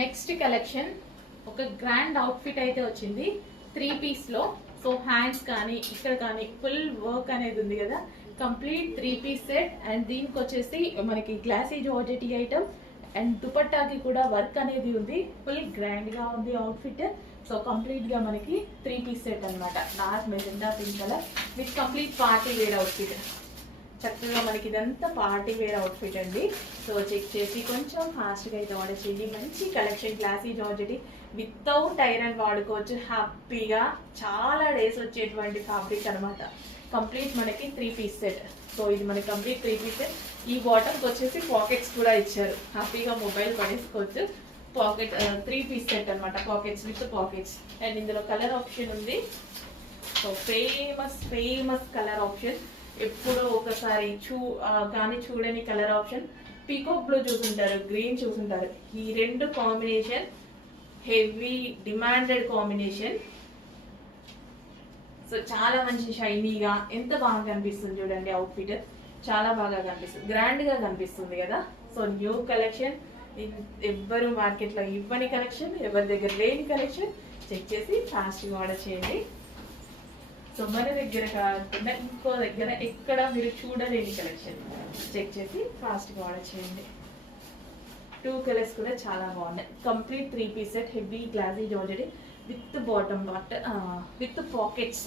Next collection ఒక grand outfit అయితే వచ్చింది 3 పీస్ లో. సో హ్యాండ్స్ కానీ ఇక్కడ కానీ ఫుల్ వర్క్ అనేది ఉంది కదా, కంప్లీట్ 3 పీస్ సెట్. అండ్ దీనికి వచ్చేసి మనకి గ్లాసీ జార్జెట్ ఐటమ్ అండ్ దుపట్టాకి కూడా వర్క్ అనేది ఉంది. ఫుల్ గ్రాండ్ గా ఉంది అవుట్ఫిట్. సో కంప్లీట్ గా మనకి 3 పీస్ సెట్ అనమాట. Dark magenta pink colour with complete party wear outfit. చక్కగా మనకి ఇదంతా పార్టీ వేర్ అవుట్ఫిట్ అండి. సో చెక్ చేసి కొంచెం ఫాస్ట్గా అయితే ఆర్డర్ చేయండి. మంచి collection, classy georgette without iron వాడుకోవచ్చు హ్యాపీగా. చాలా డేస్ వచ్చేటువంటి ఫ్యాబ్రిక్ అనమాట. కంప్లీట్ మనకి 3 పీస్ సెట్. సో ఇది మనకి కంప్లీట్ 3 పీస్ సెట్. ఈ బాటమ్కి వచ్చేసి పాకెట్స్ కూడా ఇచ్చారు, హ్యాపీగా మొబైల్ పడేసుకోవచ్చు. పాకెట్ 3 పీస్ సెట్ అనమాట, పాకెట్స్ విత్ పాకెట్స్. అండ్ ఇందులో కలర్ ఆప్షన్ ఉంది. సో ఫేమస్ కలర్ ఆప్షన్, ఎప్పుడో ఒకసారి కానీ చూడని కలర్ ఆప్షన్. పీకాక్ బ్లూ చూసుంటారు, గ్రీన్ చూసుంటారు. ఈ రెండు combination heavy demanded combination. So చాలా మంచి షైనీగా ఎంత బాగా కనిపిస్తుంది చూడండి అవుట్ఫిట్. చాలా బాగా కనిపిస్తుంది, గ్రాండ్ గా కనిపిస్తుంది కదా. సో న్యూ కలెక్షన్, ఎవ్వరు మార్కెట్లో ఇవ్వని కలెక్షన్, ఎవరి దగ్గర లేని కలెక్షన్. చెక్ చేసి ఫాస్ట్గా ఆర్డర్ చేయండి. సో మన దగ్గర కాకుండా ఇంకో దగ్గర ఎక్కడ మీరు చూడలేని కలెక్షన్. చెక్ చేసి ఫాస్ట్గా ఆర్డర్ చేయండి. 2 కలర్స్ కూడా చాలా బాగున్నాయి. Complete 3 piece set, heavy glassy georgette with bottom with pockets.